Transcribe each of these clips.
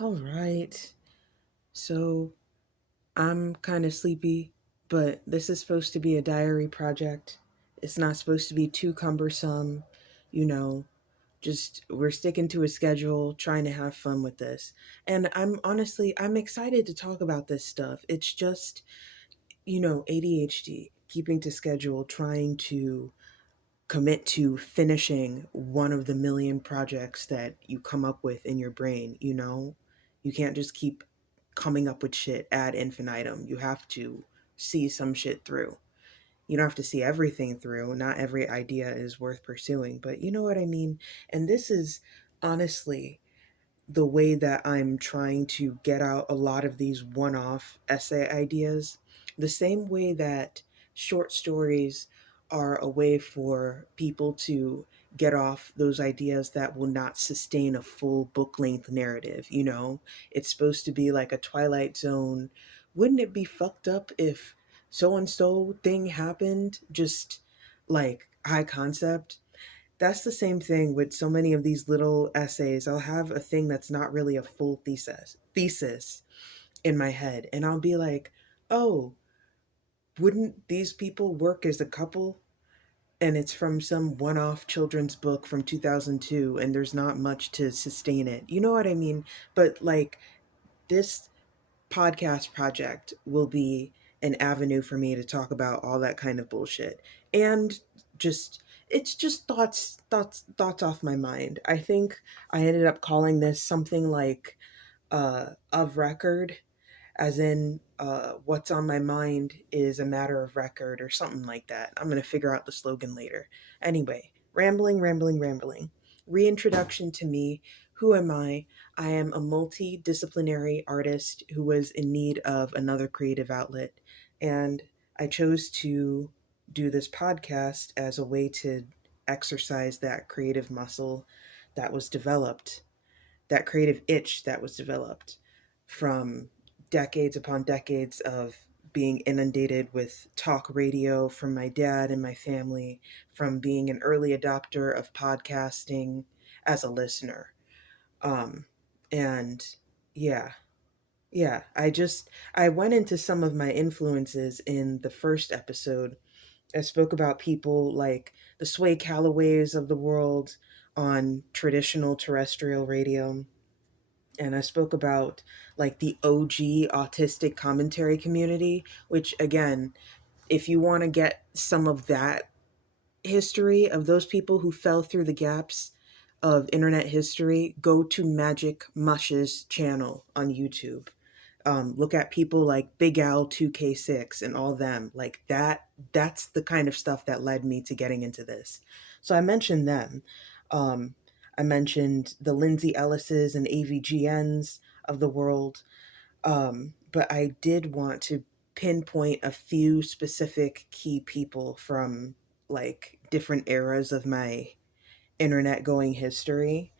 All right. So I'm kind of sleepy, but this is supposed to be a diary project. It's not supposed to be too cumbersome, you know. Just we're sticking to a schedule, trying to have fun with this. And I'm excited to talk about this stuff. It's just, ADHD, keeping to schedule, trying to commit to finishing one of the million projects that you come up with in your brain. You can't just keep coming up with shit ad infinitum. You have to see some shit through. You don't have to see everything through. Not every idea is worth pursuing, but you know what I mean. And this is honestly the way that I'm trying to get out a lot of these one off essay ideas, the same way that short stories are a way for people to get off those ideas that will not sustain a full book length narrative. It's supposed to be like a Twilight Zone. Wouldn't it be fucked up if so and so thing happened? Just like high concept. That's the same thing with so many of these little essays. I'll have a thing that's not really a full thesis in my head, and I'll be like, "Oh, wouldn't these people work as a couple?" And it's from some one-off children's book from 2002, and there's not much to sustain it. You know what I mean? But like this podcast project will be an avenue for me to talk about all that kind of bullshit, and just it's just thoughts off my mind. I think I ended up calling this something like of record, as in what's on my mind is a matter of record or something like that. I'm going to figure out the slogan later. Anyway, rambling. Reintroduction to me. Who am I? I am a multidisciplinary artist who was in need of another creative outlet, and I chose to do this podcast as a way to exercise that creative muscle that was developed, that creative itch that was developed from decades upon decades of being inundated with talk radio from my dad and my family, from being an early adopter of podcasting as a listener. Um, and yeah, yeah, I went into some of my influences in the first episode. I spoke about people like the Sway Callaways of the world on traditional terrestrial radio, and I spoke about like the OG autistic commentary community, which again, if you want to get some of that history of those people who fell through the gaps of internet history, go to Magic Mush's channel on YouTube. Look at people like Big Al 2K6 and all them. Like that's the kind of stuff that led me to getting into this. So I mentioned them. Um, I mentioned the Lindsay Ellises and AVGNs of the world. But I did want to pinpoint a few specific key people from like different eras of my internet going history.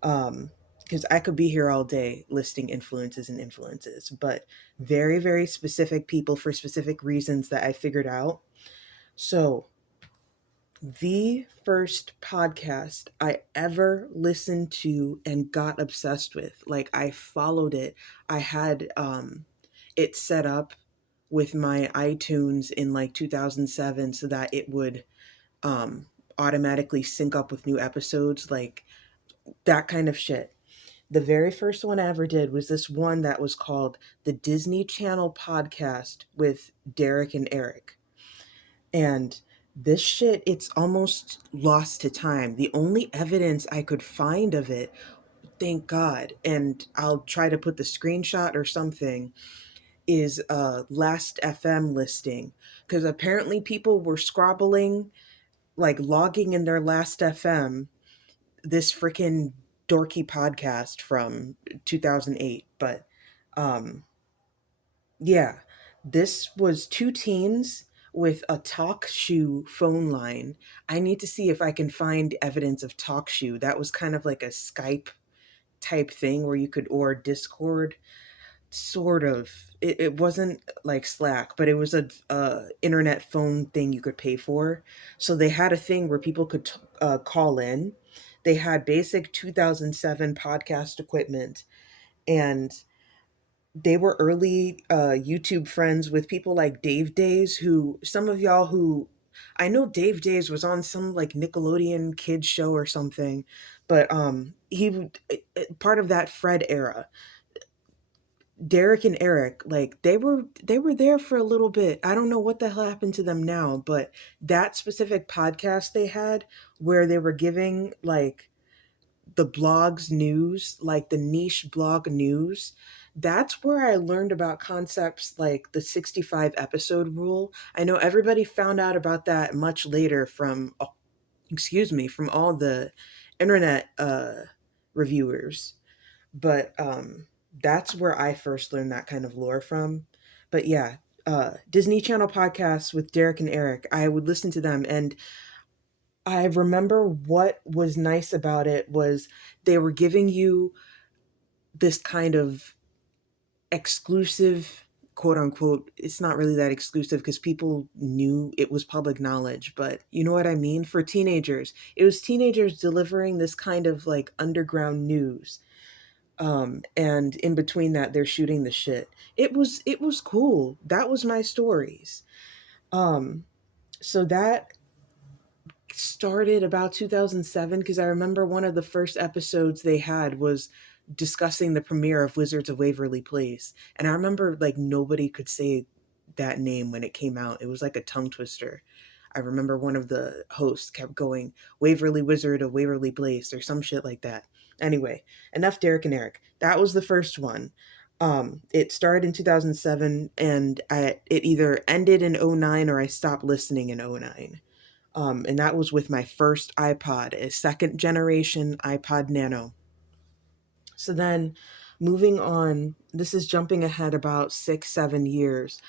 Because I could be here all day listing influences, but very, very specific people for specific reasons that I figured out. So, the first podcast I ever listened to and got obsessed with, like I followed it. I had it set up with my iTunes in like 2007 so that it would um, automatically sync up with new episodes, like that kind of shit. The very first one I ever did was this one that was called the Disney Channel Podcast with Derek and Eric. And this shit, it's almost lost to time. The only evidence I could find of it, thank God, and I'll try to put the screenshot or something, is a last FM listing. Because apparently people were scrobbling, like logging in their last FM, this freaking dorky podcast from 2008. But um, yeah, this was two teens with a talk shoe phone line. I need to see if I can find evidence of talk shoe. That was kind of like a Skype type thing where you could, or Discord, sort of. It wasn't like Slack, but it was a internet phone thing you could pay for. So they had a thing where people could call in. They had basic 2007 podcast equipment, And they were early YouTube friends with people like Dave Days, who some of y'all who I know Dave Days was on some like Nickelodeon kids show or something, but part of that Fred era. Derek and Eric, like they were there for a little bit. I don't know what the hell happened to them now, but that specific podcast they had where they were giving like the blogs news, like the niche blog news, that's where I learned about concepts like the 65 episode rule. I know everybody found out about that much later from, excuse me, from all the internet reviewers. But that's where I first learned that kind of lore from. But yeah, Disney Channel podcasts with Derek and Eric, I would listen to them, and I remember what was nice about it was they were giving you this kind of exclusive, quote unquote. It's not really that exclusive because people knew it was public knowledge, but you know what I mean? For teenagers, it was teenagers delivering this kind of like underground news. And in between that, they're shooting the shit. It was cool. That was my stories. Um, so that started about 2007 because I remember one of the first episodes they had was discussing the premiere of Wizards of Waverly Place. And I remember like nobody could say that name when it came out. It was like a tongue twister. I remember one of the hosts kept going, Waverly Wizard of Waverly Place or some shit like that. Anyway, enough Derek and Eric. That was the first one. It started in 2007 and it either ended in '09 or I stopped listening in '09. And that was with my first iPod, a second generation iPod Nano. So then moving on, this is jumping ahead about 6, 7 years.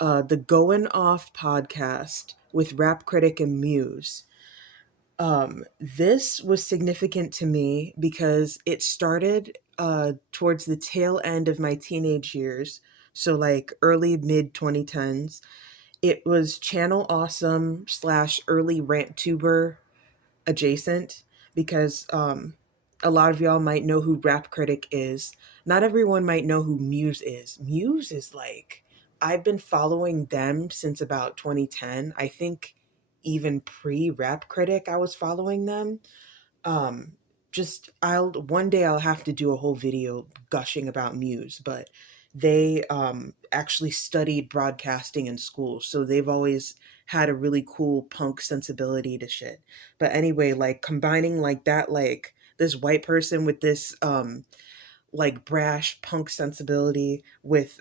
The Going Off podcast with Rap Critic and Muse. This was significant to me because it started towards the tail end of my teenage years. So, like early mid 2010s. It was Channel Awesome slash early rant tuber adjacent because a lot of y'all might know who Rap Critic is. Not everyone might know who Muse is. Muse is like, I've been following them since about 2010. I think even pre Rap Critic, I was following them. um just I'll one day I'll have to do a whole video gushing about Muse, but they actually studied broadcasting in school, so they've always had a really cool punk sensibility to shit. But anyway, like combining like that, like this white person with this like brash punk sensibility with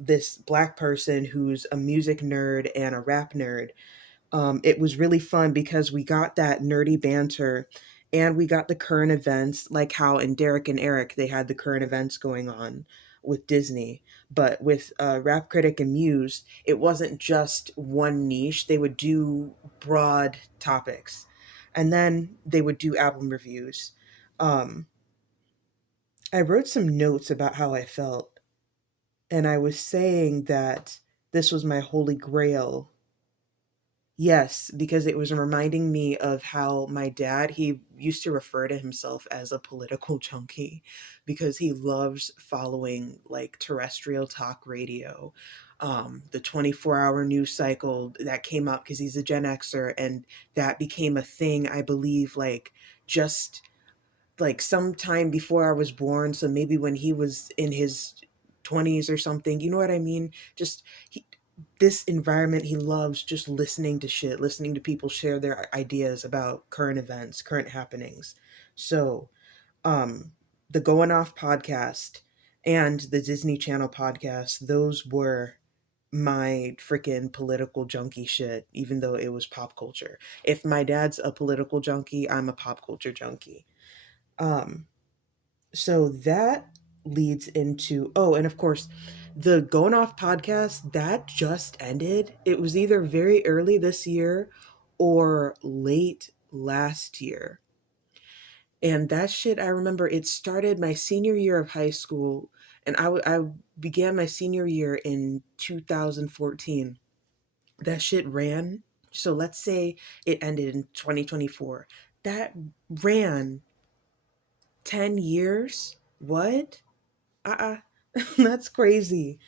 this black person who's a music nerd and a rap nerd. It was really fun because we got that nerdy banter and we got the current events, like how in Derek and Eric, they had the current events going on with Disney. But with Rap Critic and Muse, it wasn't just one niche. They would do broad topics and then they would do album reviews. Um, I wrote some notes about how I felt, and I was saying that this was my holy grail. Yes, because it was reminding me of how my dad, he used to refer to himself as a political junkie because he loves following like terrestrial talk radio. The 24-hour news cycle that came up because he's a Gen Xer, and that became a thing, I believe, like just like sometime before I was born. So maybe when he was in his 20s or something, you know what I mean? Just this environment, he loves just listening to shit, listening to people share their ideas about current events, current happenings. So, um, the Going Off podcast and the Disney Channel podcast, those were my freaking political junkie shit, even though it was pop culture. If my dad's a political junkie, I'm a pop culture junkie. Um, so that leads into, oh, and of course, the Going Off podcast that just ended. It was either very early this year or late last year. And that shit, I remember it started my senior year of high school, and I began my senior year in 2014. That shit ran. So let's say it ended in 2024. That ran 10 years? What? That's crazy.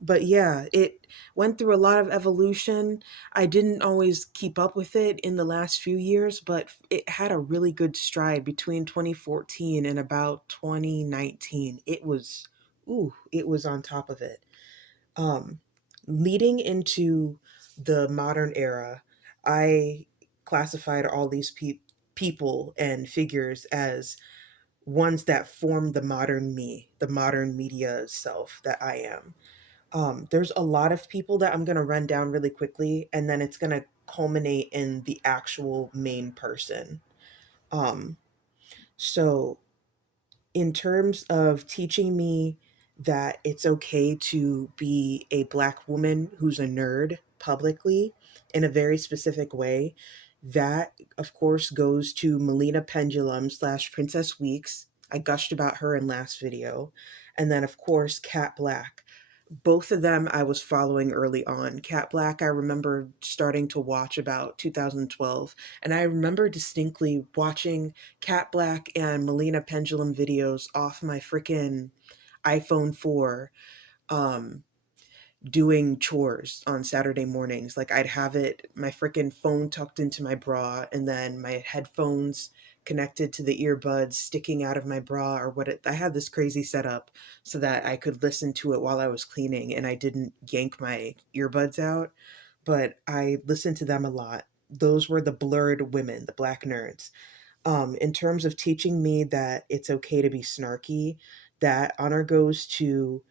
But yeah, it went through a lot of evolution. I didn't always keep up with it in the last few years, but it had a really good stride between 2014 and about 2019. It was on top of it. Um, Leading into the modern era, I classified all these people and figures as ones that form the modern me, the modern media self that I am. There's a lot of people that I'm going to run down really quickly, and then it's going to culminate in the actual main person. Um, so, in terms of teaching me that it's okay to be a Black woman who's a nerd publicly in a very specific way, that of course goes to Melina Pendulum slash Princess Weeks. I gushed about her in last video. And then of course Cat Black. Both of them I was following early on. Cat Black, I remember starting to watch about 2012. And I remember distinctly watching Cat Black and Melina Pendulum videos off my freaking iPhone 4, um, doing chores on Saturday mornings. Like I'd have it, my freaking phone tucked into my bra, and then my headphones connected to the earbuds sticking out of my bra or what I had this crazy setup so that I could listen to it while I was cleaning and I didn't yank my earbuds out. But I listened to them a lot. Those were the blurred women, the Black nerds. In terms of teaching me that it's okay to be snarky, that honor goes to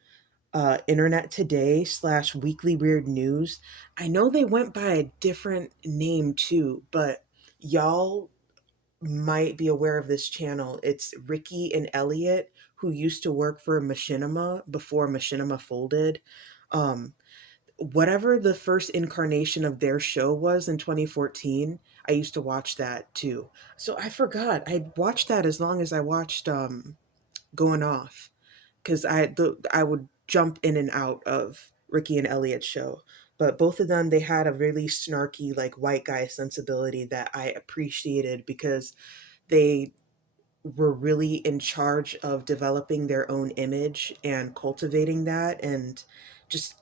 Internet Today slash Weekly Weird News. I know they went by a different name too, but y'all might be aware of this channel. It's Ricky and Elliot, who used to work for Machinima before Machinima folded. Um, Whatever the first incarnation of their show was in 2014, I used to watch that too. So I forgot. I watched that as long as I watched Going Off, because I would jump in and out of Ricky and Elliot's show. But both of them, they had a really snarky, like white guy sensibility that I appreciated because they were really in charge of developing their own image and cultivating that and just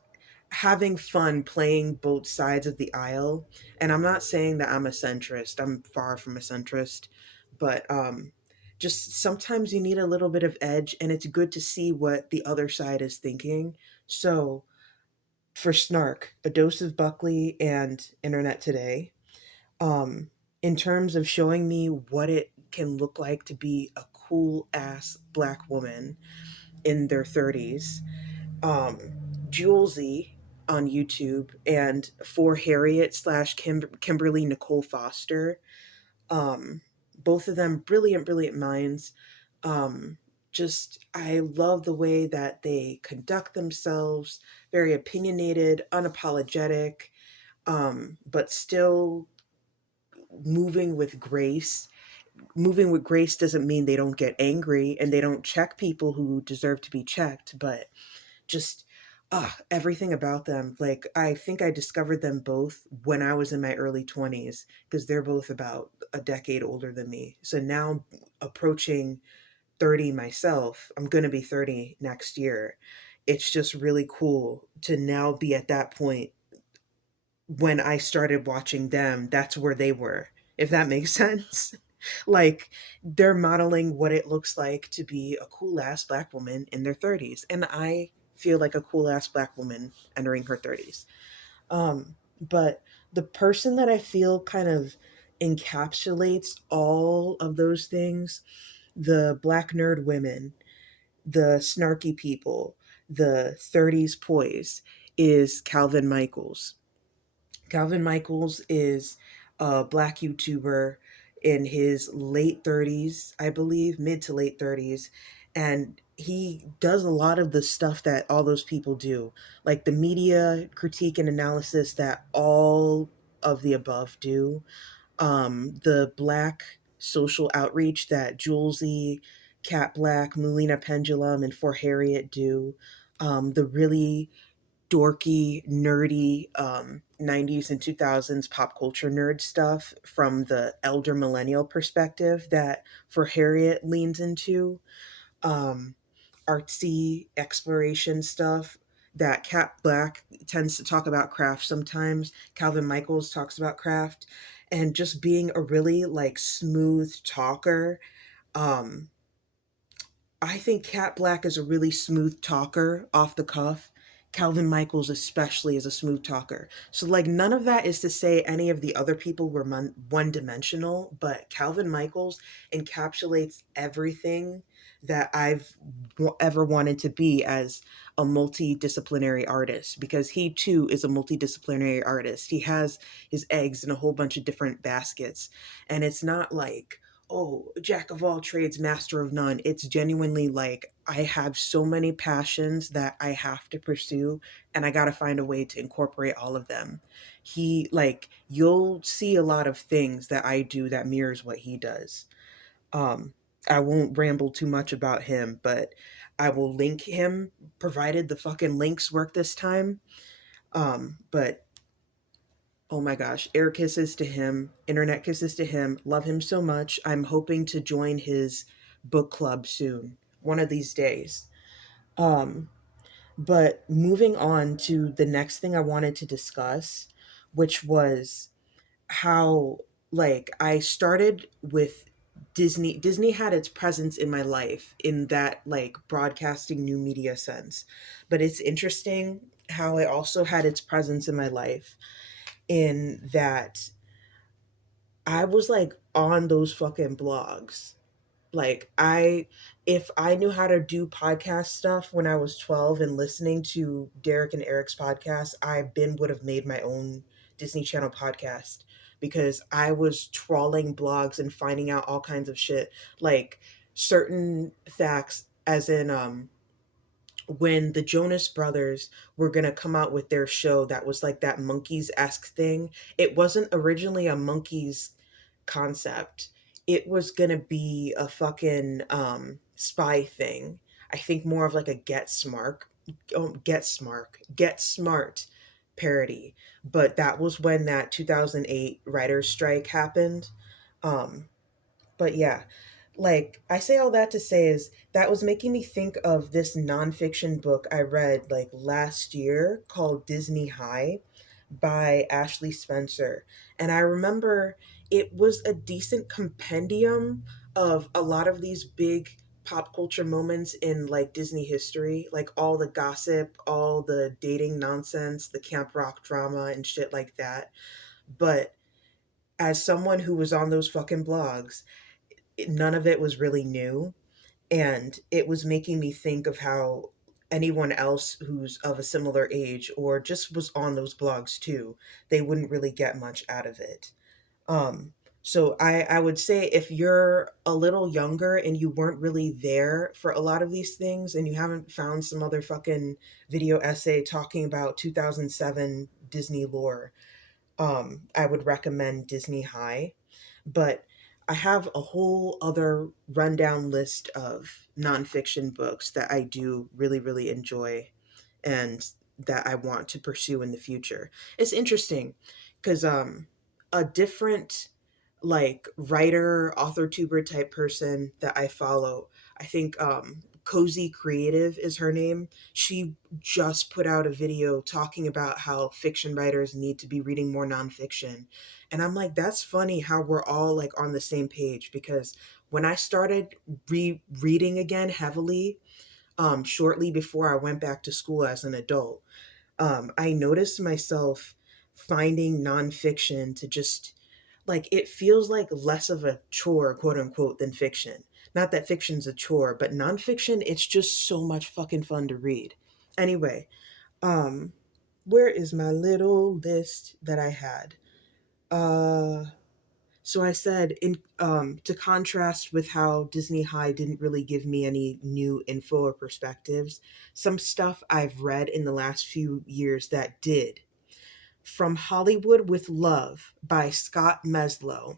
having fun playing both sides of the aisle. And I'm not saying that I'm a centrist. I'm far from a centrist, but just sometimes you need a little bit of edge and it's good to see what the other side is thinking. So, for Snark, a dose of Buckley and Internet Today, um, in terms of showing me what it can look like to be a cool ass Black woman in their 30s, um, Julesy on YouTube and For Harriet slash Kimberly Nicole Foster. Um, Both of them brilliant, brilliant minds. Um, just, I love the way that they conduct themselves, very opinionated, unapologetic, but still moving with grace. Moving with grace doesn't mean they don't get angry and they don't check people who deserve to be checked, but just everything about them. Like I think I discovered them both when I was in my early 20s because they're both about a decade older than me. So now approaching 30 myself, I'm going to be 30 next year. It's just really cool to now be at that point. When I started watching them, that's where they were, if that makes sense. Like they're modeling what it looks like to be a cool ass Black woman in their 30s. And I feel like a cool ass Black woman entering her 30s. But the person that I feel kind of encapsulates all of those things, the Black nerd women, the snarky people, the 30s poise, is Calvin Michaels. Calvin Michaels is a Black YouTuber in his late 30s, I believe, mid to late 30s. And he does a lot of the stuff that all those people do, like the media critique and analysis that all of the above do, the Black social outreach that Julesy, Cat Black, Melina Pendulum, and For Harriet do, the really dorky, nerdy 90s and 2000s pop culture nerd stuff from the elder millennial perspective that For Harriet leans into. Um, artsy exploration stuff that Cat Black tends to talk about craft sometimes. Calvin Michaels talks about craft, and just being a really like smooth talker. Um, I think Cat Black is a really smooth talker off the cuff. Calvin Michaels, especially, is a smooth talker. So, like, none of that is to say any of the other people were one dimensional, but Calvin Michaels encapsulates everything that I've ever wanted to be as a multidisciplinary artist, because he too is a multidisciplinary artist. He has his eggs in a whole bunch of different baskets. And it's not like, oh, jack of all trades, master of none. It's genuinely like I have so many passions that I have to pursue, and I got to find a way to incorporate all of them. He, like, you'll see a lot of things that I do that mirrors what he does. Um, I won't ramble too much about him, but I will link him, provided the fucking links work this time. But oh my gosh, air kisses to him, internet kisses to him. Love him so much. I'm hoping to join his book club soon, one of these days. Um, but moving on to the next thing I wanted to discuss, which was how, like, I started with Disney. Disney had its presence in my life in that like broadcasting new media sense. But it's interesting how it also had its presence in my life in that I was like on those fucking blogs. Like, if I knew how to do podcast stuff when I was 12 and listening to Derek and Eric's podcast, I been would have made my own Disney Channel podcast, because I was trawling blogs and finding out all kinds of shit, like certain facts, as in when the Jonas Brothers were going to come out with their show that was like that monkeys-esque thing. It wasn't originally a monkeys concept. It was going to be a fucking spy thing. I think more of like a get smart parody. But that was when that 2008 writer's strike happened. Um, but yeah, like I say all that to say is that was making me think of this nonfiction book I read like last year called Disney High by Ashley Spencer. And I remember it was a decent compendium of a lot of these big pop culture moments in like Disney history, like all the gossip, all the dating nonsense, the camp rock drama and shit like that. But as someone who was on those fucking blogs, none of it was really new, and it was making me think of how anyone else who's of a similar age or just was on those blogs too, they wouldn't really get much out of it. um so I would say if you're a little younger and you weren't really there for a lot of these things and you haven't found some other fucking video essay talking about 2007 Disney lore, I would recommend Disney High. But I have a whole other rundown list of nonfiction books that I do really, really enjoy and that I want to pursue in the future. It's interesting because a different like writer, author tuber type person that I follow, I think Cozy Creative is her name. She just put out a video talking about how fiction writers need to be reading more nonfiction. And I'm like, that's funny how we're all like on the same page, because when I started reading again heavily, shortly before I went back to school as an adult, I noticed myself finding nonfiction to just like, it feels like less of a chore, quote unquote, than fiction. Not that fiction's a chore, but nonfiction, it's just so much fucking fun to read. Anyway, um, where is my little list that I had? Uh, so I said in to contrast with how Disney High didn't really give me any new info or perspectives, some stuff I've read in the last few years that did. From Hollywood with Love by Scott Meslow,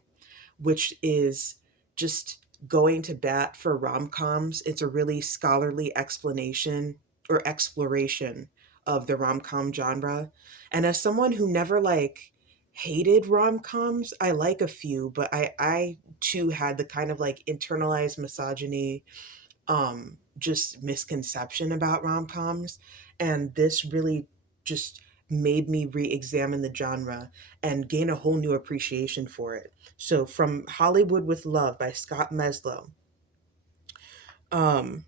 which is just going to bat for rom-coms. It's a really scholarly explanation or exploration of the rom-com genre. And as someone who never like hated rom-coms, I like a few, but I too had the kind of like internalized misogyny just misconception about rom-coms, and this really just made me re-examine the genre and gain a whole new appreciation for it. So from Hollywood with Love by Scott Meslow, um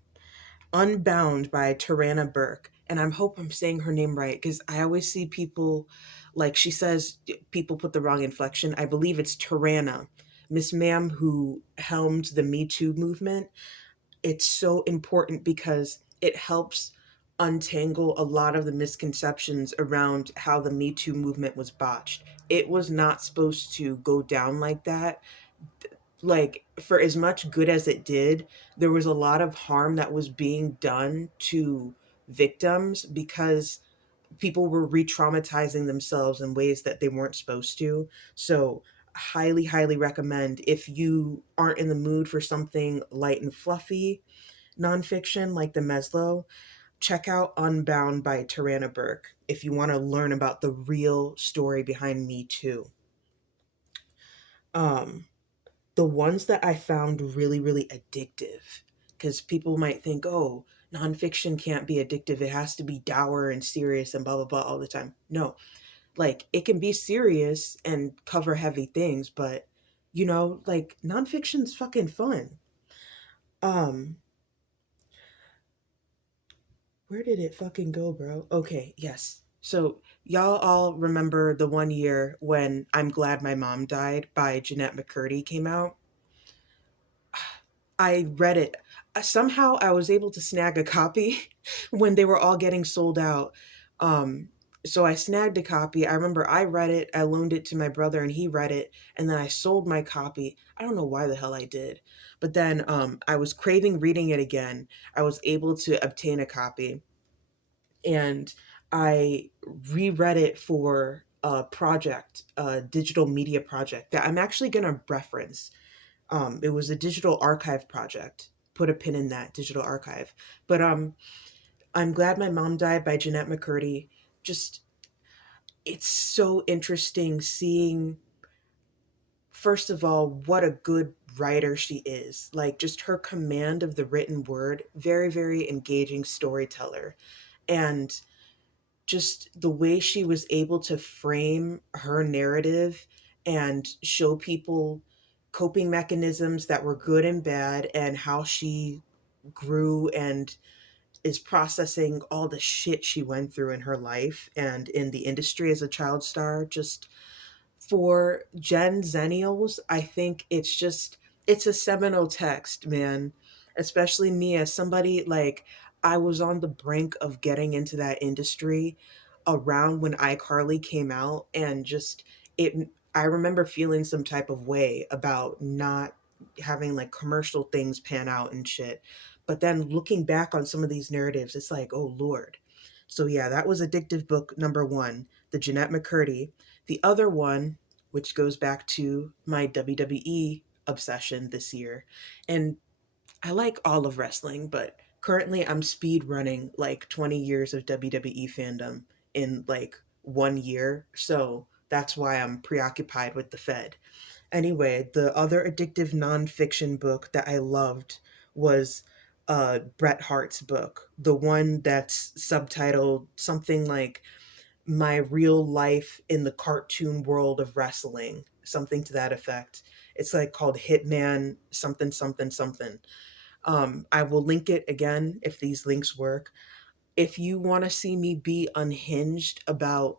Unbound by Tarana Burke. And I hope I'm saying her name right because I always see people, like she says, people put the wrong inflection. I believe it's Tarana, Miss Ma'am, who helmed the Me Too movement. It's so important because it helps untangle a lot of the misconceptions around how the Me Too movement was botched. It was not supposed to go down like that. Like, for as much good as it did, there was a lot of harm that was being done to victims because people were re-traumatizing themselves in ways that they weren't supposed to. So highly, highly recommend, if you aren't in the mood for something light and fluffy nonfiction like the Meslow, check out Unbound by Tarana Burke if you want to learn about the real story behind Me Too. um the ones that I found really, really addictive, because people might think, oh, nonfiction can't be addictive. It has to be dour and serious and blah, blah, blah all the time. No, like it can be serious and cover heavy things, but like nonfiction's fucking fun. Um, where did it fucking go, bro? Okay, yes. So y'all all remember the one year when I'm Glad My Mom Died by Jennette McCurdy came out? I read it. Somehow I was able to snag a copy when they were all getting sold out. Um, so I snagged a copy. I remember I read it, I loaned it to my brother, and he read it, and then I sold my copy. I don't know why the hell I did. But then I was craving reading it again. I was able to obtain a copy, and I reread it for a project, a digital media project that I'm actually going to reference. It was a digital archive project. Put a pin in that digital archive. But I'm Glad My Mom Died by Jennette McCurdy. Just, it's so interesting seeing, first of all, what a good writer she is. Like, just her command of the written word, very, very engaging storyteller. And just the way she was able to frame her narrative and show people coping mechanisms that were good and bad, and how she grew and is processing all the shit she went through in her life and in the industry as a child star. Just for Gen Zennials, I think it's a seminal text, man. Especially me, as somebody, like, I was on the brink of getting into that industry around when iCarly came out, and just it I remember feeling some type of way about not having like commercial things pan out and shit. But then looking back on some of these narratives, it's like, oh Lord. So yeah, that was addictive book number one, the Jennette McCurdy. The other one, which goes back to my WWE obsession this year, and I like all of wrestling, but currently I'm speed running like 20 years of WWE fandom in like 1 year. So that's why I'm preoccupied with the Fed. Anyway, the other addictive nonfiction book that I loved was Bret Hart's book, the one that's subtitled something like My Real Life in the Cartoon World of Wrestling, something to that effect. It's like called Hitman something something something. I will link it again if these links work. If you want to see me be unhinged about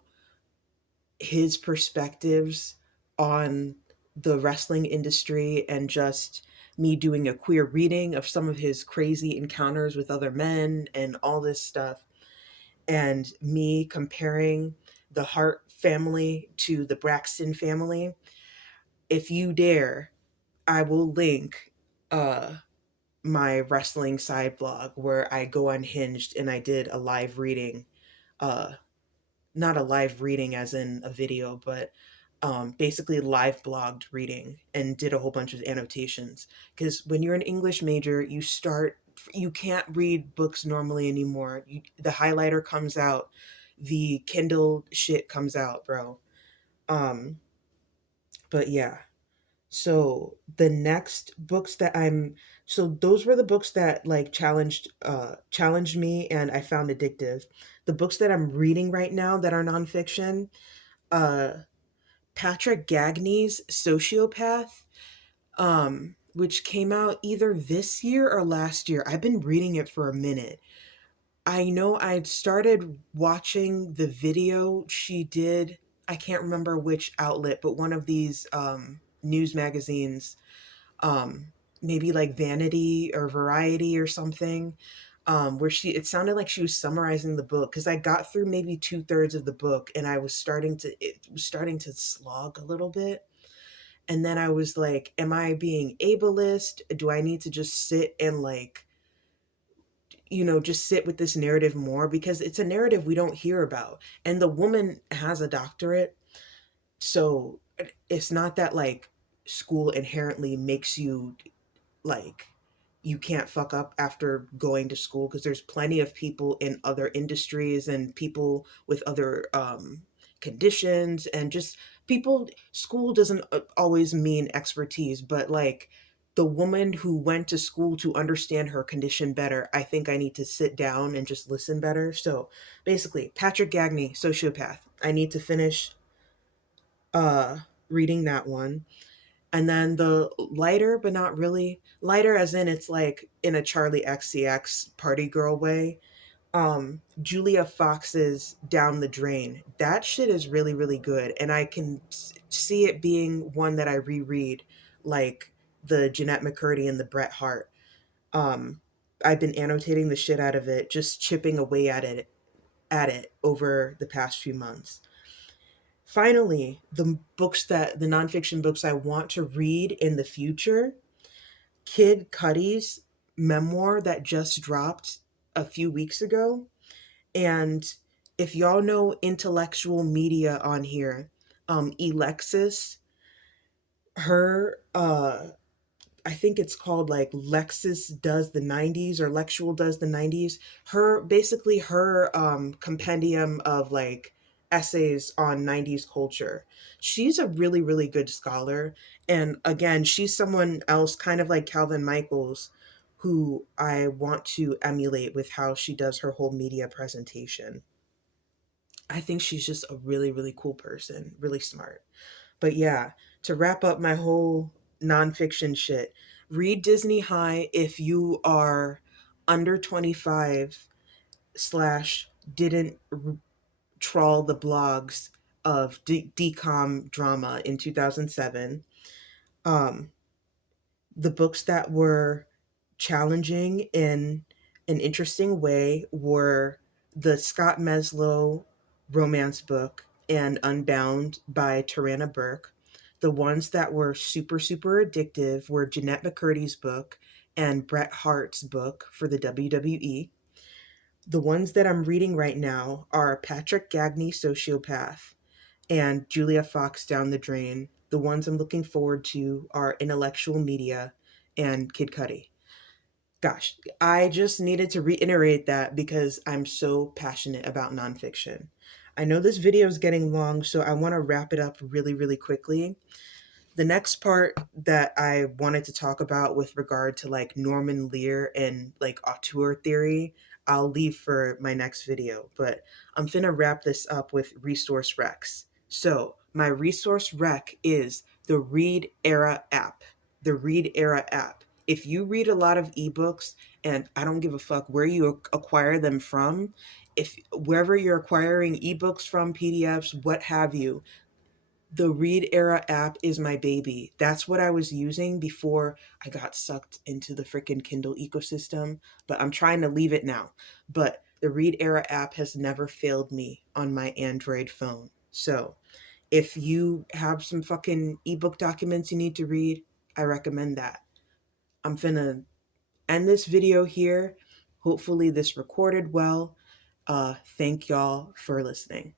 his perspectives on the wrestling industry, and just me doing a queer reading of some of his crazy encounters with other men and all this stuff, and me comparing the Hart family to the Braxton family, if you dare, I will link uh my wrestling side blog where I go unhinged and I did a live reading, uh not a live reading as in a video, but basically live blogged reading, and did a whole bunch of annotations. Because when you're an English major, you can't read books normally anymore. The highlighter comes out, the Kindle shit comes out, bro. Um, but yeah, So the next books that I'm so those were the books that like challenged me and I found addictive. The books that I'm reading right now that are nonfiction, uh Patric Gagne's Sociopath, which came out either this year or last year. I've been reading it for a minute. I know I'd started watching the video she did. I can't remember which outlet, but one of these news magazines, maybe like Vanity or Variety or something, where it sounded like she was summarizing the book because I got through maybe 2/3 of the book and it was starting to slog a little bit. And then I was like, am I being ableist? Do I need to just sit and like, just sit with this narrative more? Because it's a narrative we don't hear about. And the woman has a doctorate. So it's not that like school inherently makes you like you can't fuck up after going to school, because there's plenty of people in other industries and people with other conditions and just people. School doesn't always mean expertise, but like the woman who went to school to understand her condition better, I think I need to sit down and just listen better. So basically, Patrick Gagne, Sociopath, I need to finish uh reading that one. And then the lighter, but not really lighter, as in it's like in a Charlie XCX party girl way. Julia Fox's Down the Drain. That shit is really, really good. And I can see it being one that I reread, like the Jennette McCurdy and the Bret Hart. Um, I've been annotating the shit out of it, just chipping away at it over the past few months. Finally, the nonfiction books I want to read in the future, Kid Cudi's memoir that just dropped a few weeks ago. And if y'all know intellectual media on here, Alexis, her I think it's called like Lexus does the 90s or Lexual does the 90s. Her compendium of like essays on 90s culture. She's a really, really good scholar. And again, she's someone else, kind of like Calvin Michaels, who I want to emulate with how she does her whole media presentation. I think she's just a really, really cool person, really smart. But yeah, to wrap up my whole nonfiction shit, read Disney High if you are under 25 slash didn't trawl the blogs of decom drama in 2007. Um, the books that were challenging in an interesting way were the Scott Meslow romance book and Unbound by Tarana Burke. The ones that were super, super addictive were Jennette McCurdy's book and Bret Hart's book for the WWE. The ones that I'm reading right now are Patrick Gagne, Sociopath, and Julia Fox, Down the Drain. The ones I'm looking forward to are Intellectual Media and Kid Cudi. Gosh, I just needed to reiterate that because I'm so passionate about nonfiction. I know this video is getting long, so I want to wrap it up really, really quickly. The next part that I wanted to talk about with regard to like Norman Lear and like auteur theory, I'll leave for my next video, but I'm finna wrap this up with resource recs. So my resource rec is the ReadEra app. The ReadEra app. If you read a lot of ebooks, and I don't give a fuck where you acquire them from, if wherever you're acquiring ebooks from, PDFs, what have you, the ReadEra app is my baby. That's what I was using before I got sucked into the freaking Kindle ecosystem, but I'm trying to leave it now. But the ReadEra app has never failed me on my Android phone. So if you have some fucking ebook documents you need to read, I recommend that. I'm finna end this video here. Hopefully this recorded well. Thank y'all for listening.